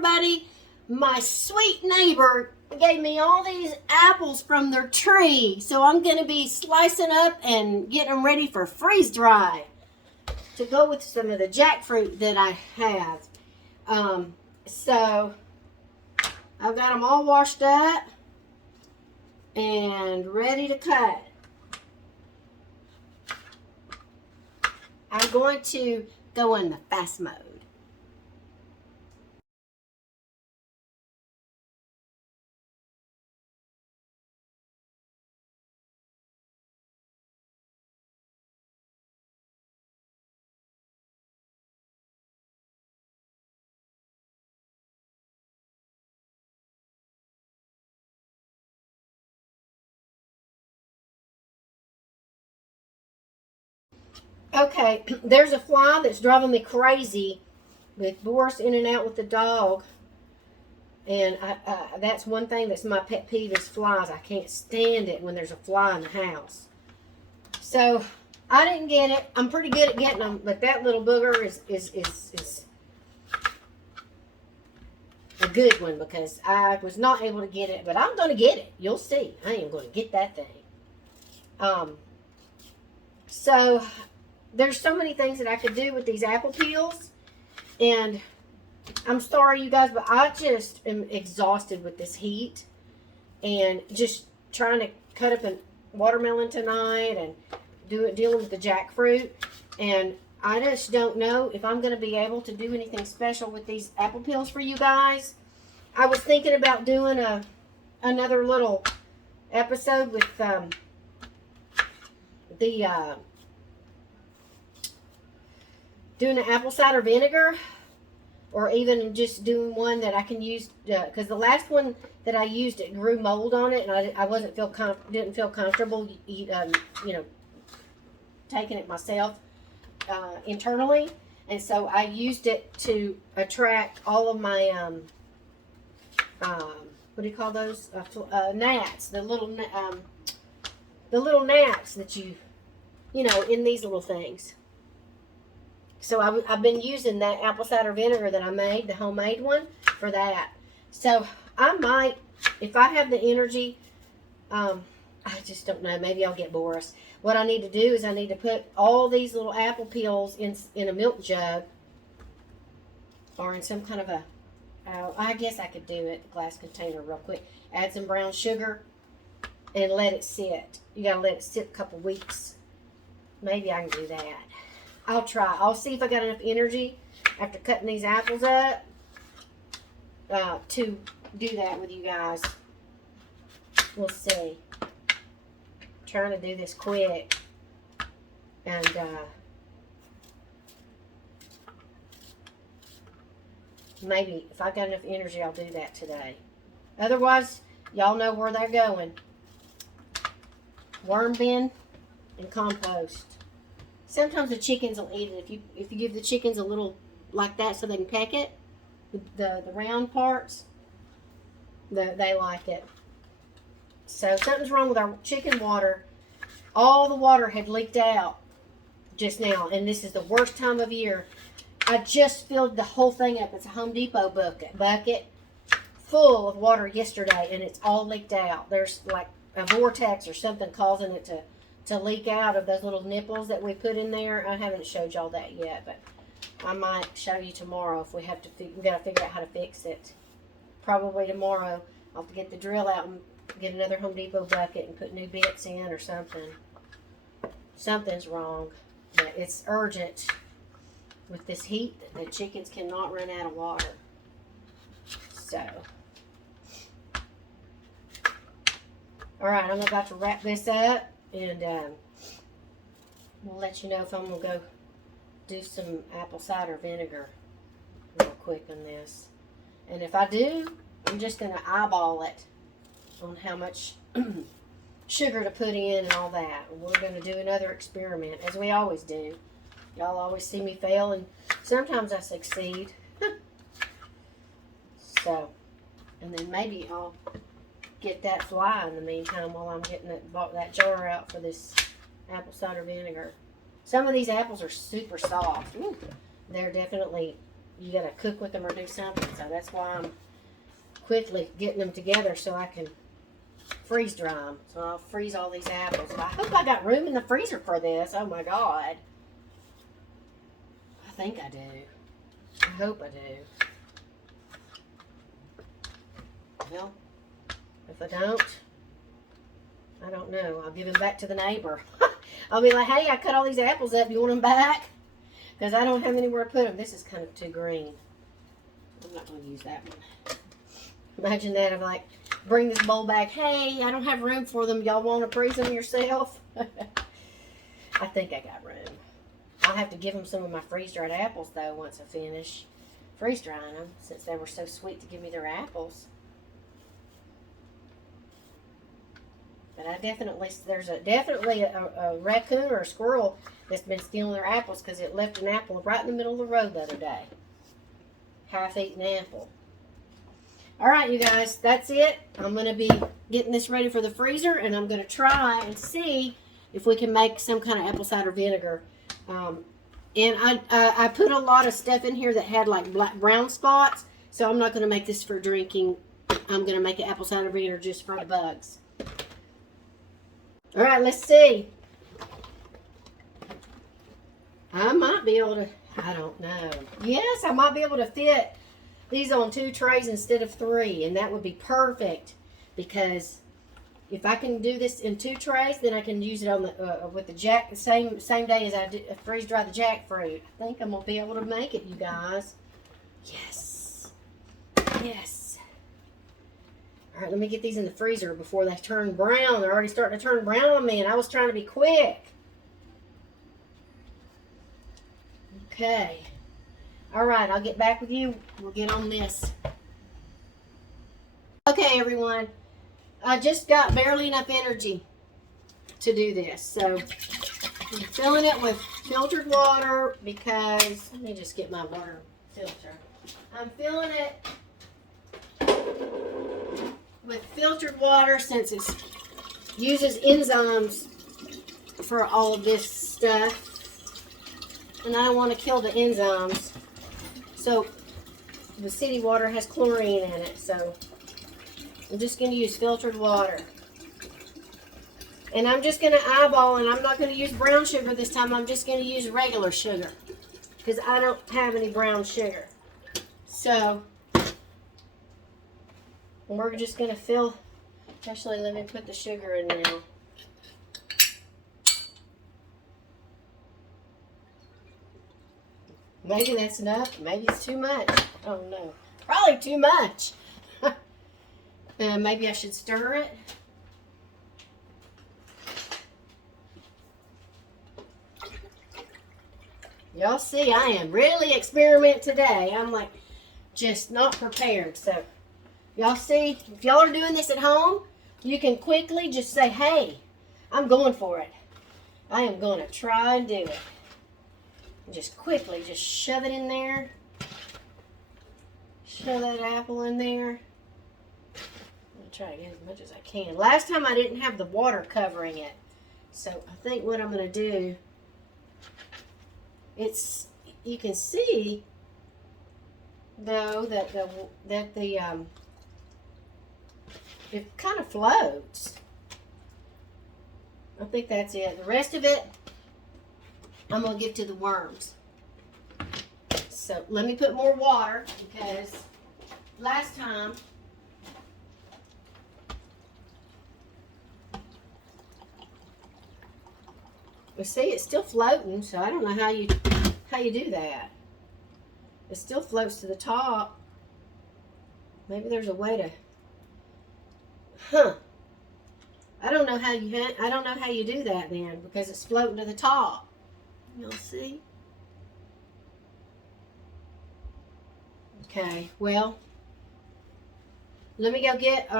everybody. My sweet neighbor gave me all these apples from their tree. So I'm going to be slicing up and getting them ready for freeze dry to go with some of the jackfruit that I have. So I've got them all washed up and ready to cut. I'm going to go in the fast mode. Okay, there's a fly that's driving me crazy with Boris in and out with the dog. And that's one thing that's my pet peeve is flies. I can't stand it when there's a fly in the house. So I didn't get it. I'm pretty good at getting them, but that little booger is a good one because I was not able to get it, but I'm going to get it. You'll see. I am going to get that thing. So there's so many things that I could do with these apple peels, and I'm sorry you guys, but I just am exhausted with this heat and just trying to cut up a watermelon tonight and dealing with the jackfruit, and I just don't know if I'm going to be able to do anything special with these apple peels for you guys. I was thinking about doing another little episode with doing an apple cider vinegar, or even just doing one that I can use, because the last one that I used, it grew mold on it, and I didn't feel comfortable, taking it myself internally, and so I used it to attract all of my what do you call those, gnats, the little gnats that you know in these little things. So I've been using that apple cider vinegar that I made, the homemade one, for that. So I might, if I have the energy, I just don't know, maybe I'll get Boris. What I need to do is I need to put all these little apple peels in a milk jug, or in some kind of a, I guess I could do it, a glass container real quick. Add some brown sugar and let it sit. You gotta let it sit a couple weeks. Maybe I can do that. I'll try. I'll see if I got enough energy after cutting these apples up to do that with you guys. We'll see. I'm trying to do this quick. And maybe if I got enough energy, I'll do that today. Otherwise, y'all know where they're going. Worm bin and compost. Sometimes the chickens will eat it. If you give the chickens a little like that so they can peck it, the round parts, they like it. So something's wrong with our chicken water. All the water had leaked out just now, and this is the worst time of year. I just filled the whole thing up. It's a Home Depot bucket full of water yesterday, and it's all leaked out. There's like a vortex or something causing it to leak out of those little nipples that we put in there. I haven't showed y'all that yet, but I might show you tomorrow if we have to. We gotta figure out how to fix it. Probably tomorrow. I'll have to get the drill out and get another Home Depot bucket and put new bits in or something. Something's wrong, but it's urgent with this heat. The chickens cannot run out of water. So, all right, I'm about to wrap this up. And we'll let you know if I'm going to go do some apple cider vinegar real quick on this. And if I do, I'm just going to eyeball it on how much sugar to put in and all that. We're going to do another experiment, as we always do. Y'all always see me fail, and sometimes I succeed. So, and then maybe I'll get that fly in the meantime while I'm getting that jar out for this apple cider vinegar. Some of these apples are super soft. Ooh, they're definitely you gotta cook with them or do something. So that's why I'm quickly getting them together so I can freeze dry them. So I'll freeze all these apples. I hope I got room in the freezer for this. Oh my God. I think I do. I hope I do. Well, if I don't know. I'll give them back to the neighbor. I'll be like, hey, I cut all these apples up. You want them back? Because I don't have anywhere to put them. This is kind of too green. I'm not going to use that one. Imagine that. I'm like, bring this bowl back. Hey, I don't have room for them. Y'all want to freeze them yourself? I think I got room. I'll have to give them some of my freeze-dried apples, though, once I finish freeze-drying them, since they were so sweet to give me their apples. But I definitely, there's definitely a raccoon or a squirrel that's been stealing their apples because it left an apple right in the middle of the road the other day. Half-eaten apple. All right, you guys, that's it. I'm going to be getting this ready for the freezer, and I'm going to try and see if we can make some kind of apple cider vinegar. And I put a lot of stuff in here that had like brown spots, so I'm not going to make this for drinking. I'm going to make an apple cider vinegar just for the bugs. All right, let's see. I might be able to, I don't know. Yes, I might be able to fit these on 2 trays instead of 3, and that would be perfect, because if I can do this in 2 trays, then I can use it on the with the same day as I freeze dry the jackfruit. I think I'm gonna be able to make it, you guys. Yes, yes. All right, let me get these in the freezer before they turn brown. They're already starting to turn brown on me, and I was trying to be quick. Okay. All right, I'll get back with you. We'll get on this. Okay, everyone. I just got barely enough energy to do this. So I'm filling it with filtered water because, let me just get my water filter. I'm filling it with filtered water since it uses enzymes for all of this stuff. And I don't want to kill the enzymes. So the city water has chlorine in it. So I'm just going to use filtered water. And I'm just going to eyeball, and I'm not going to use brown sugar this time. I'm just going to use regular sugar because I don't have any brown sugar. So we're just going to fill. Actually, let me put the sugar in now. Maybe that's enough. Maybe it's too much. I don't know. Probably too much. Maybe I should stir it. Y'all see, I am really experimenting today. I'm like just not prepared. So y'all see, if y'all are doing this at home, you can quickly just say, hey, I'm going for it. I am going to try and do it. And just quickly, just shove it in there. Shove that apple in there. Try to get as much as I can. Last time I didn't have the water covering it, so I think what I'm going to do, it's, you can see though that it kind of floats. I think that's it. The rest of it I'm going to give to the worms. So let me put more water because last time see, it's still floating, so I don't know how you do that. It still floats to the top. Maybe there's a way to, I don't know how you do that then, because it's floating to the top. You'll see. Okay, well, let me go get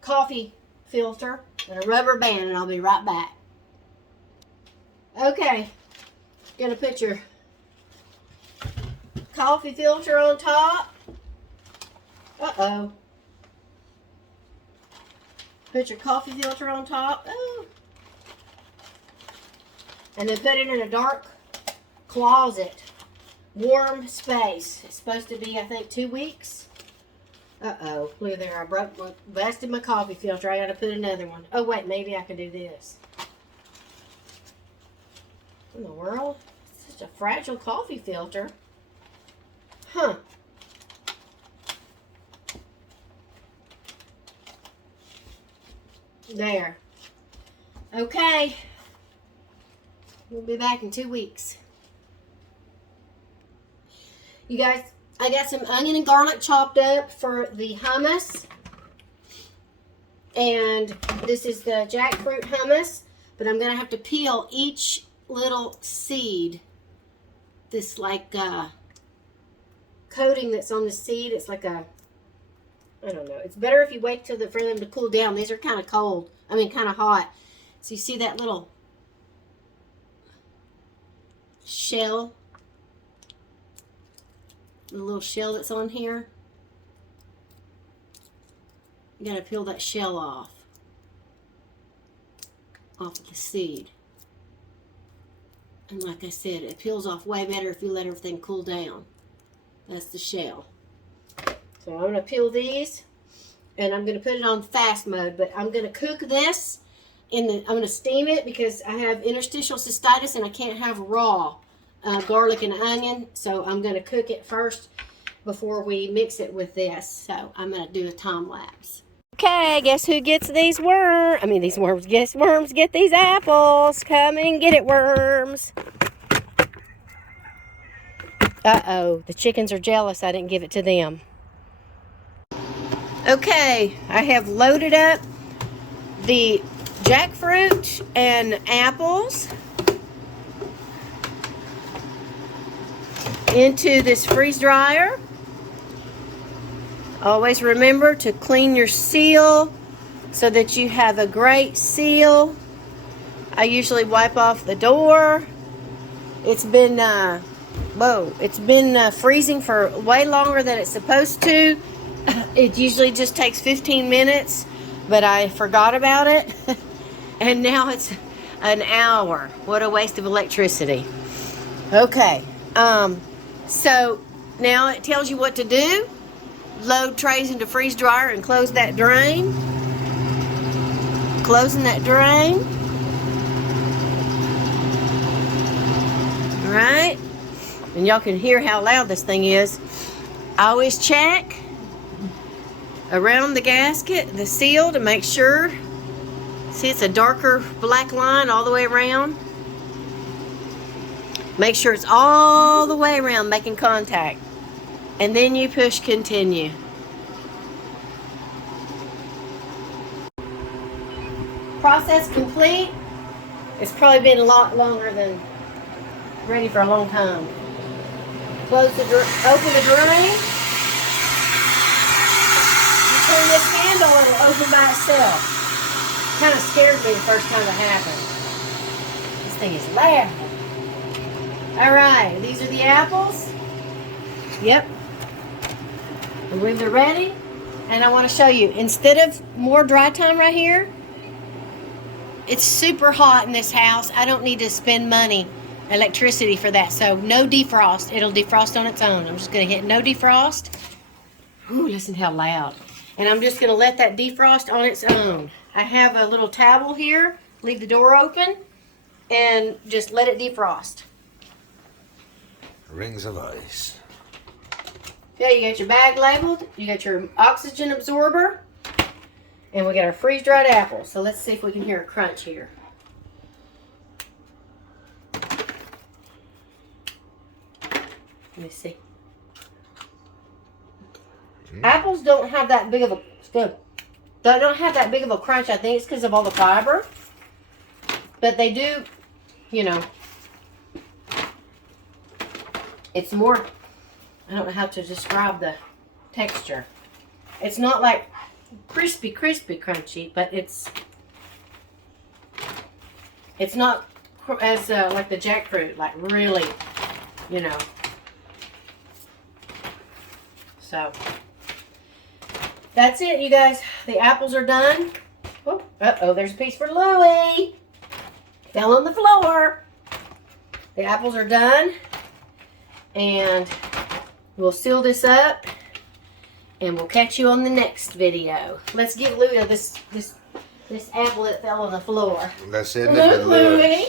coffee filter and a rubber band, and I'll be right back. Okay, gonna put your coffee filter on top. Uh-oh. Put your coffee filter on top. Oh. And then put it in a dark closet warm space. It's supposed to be, I think, 2 weeks. Uh-oh. Look there. I busted my coffee filter. I got to put another one. Oh, wait. Maybe I can do this. What in the world? It's such a fragile coffee filter. Huh. There. Okay. We'll be back in 2 weeks. You guys, I got some onion and garlic chopped up for the hummus. And this is the jackfruit hummus. But I'm going to have to peel each little seed. This like coating that's on the seed. It's like a, I don't know. It's better if you wait for them to cool down. These are kind of cold. I mean, kind of hot. So you see that little shell? The little shell that's on here? You gotta peel that shell off of the seed. And like I said, it peels off way better if you let everything cool down. That's the shell. So I'm going to peel these, and I'm going to put it on fast mode, but I'm going to cook this I'm going to steam it because I have interstitial cystitis and I can't have raw garlic and onion, so I'm going to cook it first before we mix it with this. So I'm going to do a time lapse. Okay, guess who gets these worms? I mean, these worms. Guess worms get these apples. Come and get it, worms. Uh-oh, the chickens are jealous I didn't give it to them. Okay, I have loaded up the jackfruit and apples into this freeze dryer. Always remember to clean your seal so that you have a great seal. I usually wipe off the door. It's been freezing for way longer than it's supposed to. It usually just takes 15 minutes, but I forgot about it. And now it's an hour. What a waste of electricity. Okay, so now it tells you what to do. Load trays into freeze dryer and close that drain. Closing that drain. All right, and y'all can hear how loud this thing is. I always check around the gasket, the seal, to make sure. See, it's a darker black line all the way around. Make sure it's all the way around making contact. And then you push continue. Process complete. It's probably been a lot longer than ready for a long time. Close the open the drain. You turn this handle, it'll open by itself. Kind of scared me the first time it happened. This thing is loud. All right, these are the apples. Yep. I believe they're ready. And I want to show you, instead of more dry time right here, it's super hot in this house. I don't need to spend money, electricity for that. So no defrost. It'll defrost on its own. I'm just going to hit no defrost. Ooh, listen how loud. And I'm just going to let that defrost on its own. I have a little towel here. Leave the door open and just let it defrost. Rings of ice. Okay, you got your bag labeled. You got your oxygen absorber. And we got our freeze-dried apples. So let's see if we can hear a crunch here. Let me see. Apples don't have that big of a... They don't have that big of a crunch. I think it's because of all the fiber. But they do, you know... It's more... I don't know how to describe the texture. It's not like crispy crunchy, but it's not as like the jackfruit, like really, you know. So that's it, you guys. The apples are done. Oh, uh-oh, there's a piece for Louie. Fell on the floor. The apples are done. And we'll seal this up. And we'll catch you on the next video. Let's give Luda this apple that fell on the floor. Let's end Look, it with Louie.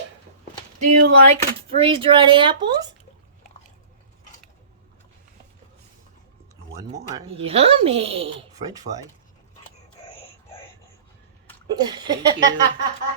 Do you like freeze-dried apples? One more. Yummy. French fry. Thank you.